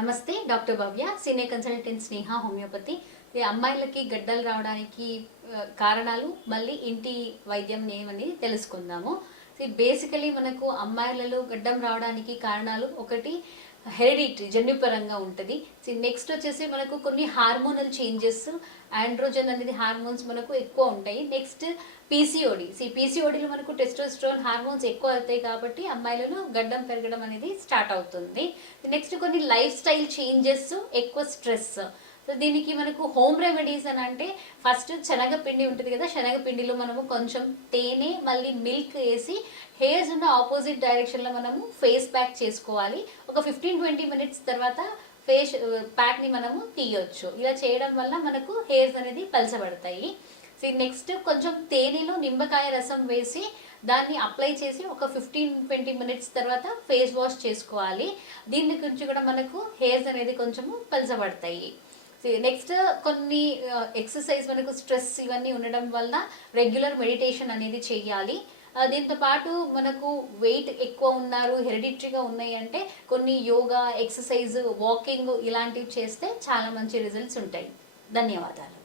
నమస్తే, డాక్టర్ భవ్య, senior consultant స్నేహ homeopathy. ఈ అమ్మాయిలకి గడ్డలు రావడానికి కారణాలు, మళ్ళీ ఇంటి వైద్యం ఏమని తెలుసుకుందాము. బేసికలీ మనకు అమ్మాయిలలో గడ్డం రావడానికి కారణాలు ఒకటి హెరిడిటరీ, జన్యుపరంగా ఉంటుంది. నెక్స్ట్ వచ్చేసి మనకు కొన్ని హార్మోనల్ చేంజెస్, ఆండ్రోజన్ అనేది హార్మోన్స్ మనకు ఎక్కువ ఉంటాయి. Next PCOD. పీసీఓడిలో మనకు టెస్టోస్టెరాన్ హార్మోన్స్ ఎక్కువ అవుతాయి కాబట్టి అమ్మాయిలలో గడ్డం పెరగడం అనేది స్టార్ట్ అవుతుంది. నెక్స్ట్ కొన్ని లైఫ్ స్టైల్ చేంజెస్, ఎక్కువ స్ట్రెస్. సో దీనికి మనకు హోమ్ రెమెడీస్ అని అంటే ఫస్ట్ శనగపిండి ఉంటుంది కదా, శనగపిండిలో మనము కొంచెం తేనె మళ్ళీ మిల్క్ వేసి హెయిర్స్ ఉన్న ఆపోజిట్ డైరెక్షన్లో మనము ఫేస్ ప్యాక్ చేసుకోవాలి. ఒక 15-20 మినిట్స్ తర్వాత ఫేస్ ప్యాక్ని మనము తీయొచ్చు. ఇలా చేయడం వల్ల మనకు హెయిర్స్ అనేది పలచబడతాయి. నెక్స్ట్ కొంచెం తేనెలో నిమ్మకాయ రసం వేసి దాన్ని అప్లై చేసి ఒక 15-20 మినిట్స్ తర్వాత ఫేస్ వాష్ చేసుకోవాలి. దీని గురించి కూడా మనకు హెయిర్స్ అనేది కొంచెము పలచబడతాయి. నెక్స్ట్ కొన్ని ఎక్సర్సైజ్, మనకు స్ట్రెస్ ఇవన్నీ ఉండడం వల్ల రెగ్యులర్ మెడిటేషన్ అనేది చెయ్యాలి. దీంతో పాటు మనకు వెయిట్ ఎక్కువ ఉన్నారు, హెరిడిటరీగా ఉన్నాయి అంటే కొన్ని యోగా, ఎక్సర్సైజ్, వాకింగ్ ఇలాంటివి చేస్తే చాలా మంచి రిజల్ట్స్ ఉంటాయి. ధన్యవాదాలు.